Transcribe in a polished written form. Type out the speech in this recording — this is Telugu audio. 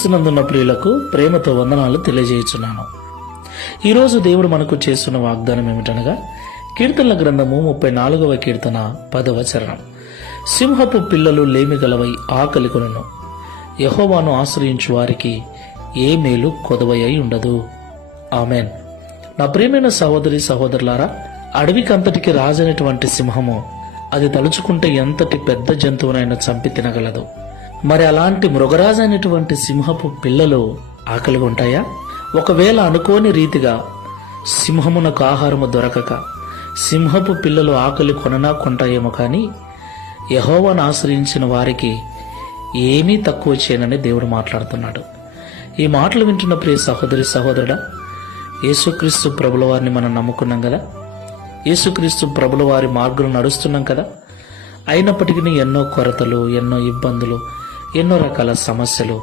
క్రీస్తునందున్న ప్రియులకు ప్రేమతో వందనాలు తెలియజేయుచున్నాను. ఈరోజు దేవుడు మనకు చేస్తున్న వాగ్దానం ఏమిటనగా కీర్తనల గ్రంథము 34వ కీర్తన 10వ చరణం. సింహపు పిల్లలు లేమిగలవై ఆకలి కొనును, యెహోవాను ఆశ్రయించు వారికి ఏ మేలు కొదవై ఉండదు. ఆమెన్. నా ప్రియమైన సహోదరి సహోదరులారా, అడవికంతటికి రాజైనటువంటి సింహము అది తలుచుకుంటే ఎంతటి పెద్ద జంతువునైనా చంపి తినగలదు. మరి అలాంటి మృగరాజైనటువంటి సింహపు పిల్లలు ఆకలిగా ఉంటాయా? ఒకవేళ అనుకోని రీతిగా సింహమునకు ఆహారము దొరకక సింహపు పిల్లలు ఆకలి కొంటాయేమో కానీ యెహోవాను ఆశ్రయించిన వారికి ఏమీ తక్కువ చేయనని దేవుడు మాట్లాడుతున్నాడు. ఈ మాటలు వింటున్న ప్రియ సహోదరి సహోదరుడా, యేసుక్రీస్తు ప్రభుల వారిని మనం నమ్ముకున్నాం కదా, యేసుక్రీస్తు ప్రభుల వారి మార్గంలో నడుస్తున్నాం కదా. అయినప్పటికీ ఎన్నో కొరతలు, ఎన్నో ఇబ్బందులు, ఎన్నో రకాల సమస్యలు